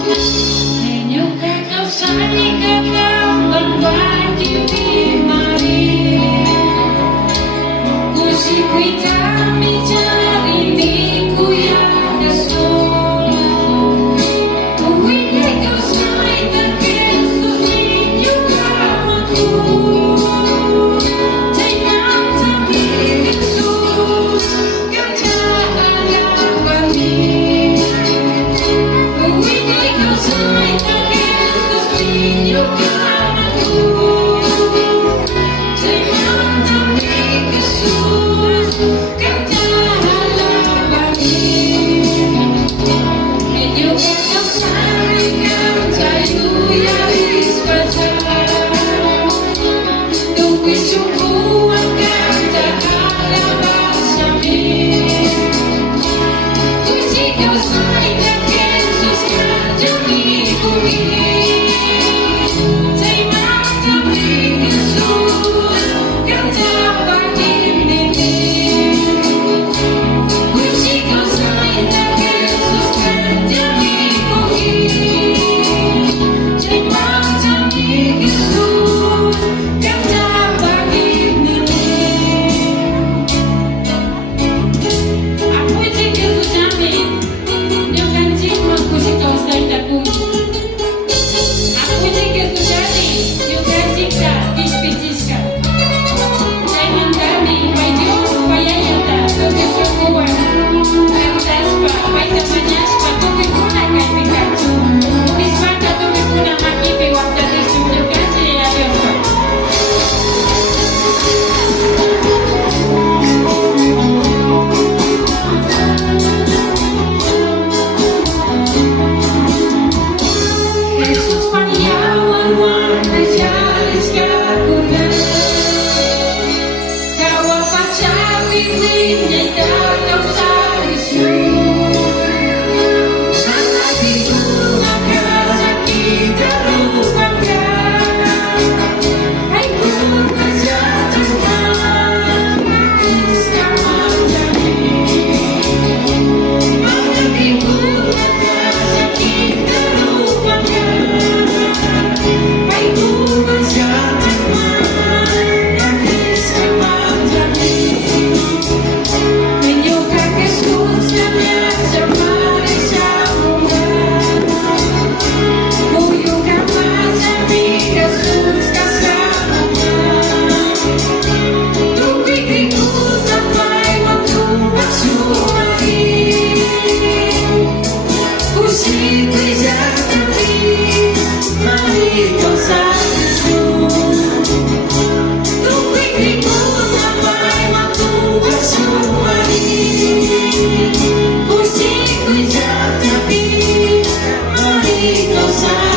Menyukai kau sayang kau berbagi mimari. Ku si kuita mi jari mi ku ya desu. Ku wile kau sayang tak kesu juga aku. Jangan tapi kesu kau tak ada bagi. Ku wile kau sayang tak kesu juga aku. Jangan tapi kesu kau tak ada bagi. Menyukai kau sayang kau cayu ya isbaca. Tuwi suku akan tak ada basami. Ku si kau sayang tak kesus kajami bumi. Jangan tapi kesus kau tak bagi diri. Ku si kau sayang tak kesus kajami bumi. Jangan tapi kesus kau tak bagi diri. Aku jika sujami, jangan jika aku si kau sayang tak bumi. Aku jika sujati, jangan jika dispijiskan. Jangan kami, pai Dios, pai ayata, toque socorro. Kantaspa, pai tamanyaspa, toque kuna kai Pikachu. Unismaka toque kuna makipe wakta desu mnyukaji ya Dios. Jesus paniawan warna jalis kakuna. Kau apa cawi winyai datang sarisu. Anak itu nak kita lupakan. Hai ku kerja Tuhan, iskan menjadi. Anak itu nak kita lupakan. Hai ku kerja Tuhan, iskan menjadi. Menyukai kesus kami semari sambungan. Muyukan macami kesus kasambungan. Tuwi kriku sampai membuat sumari. Ku si kuijak tapi mari kau satu. Tuwi kriku sampai membuat sumari. Ku si kuijak tapi mari kau satu.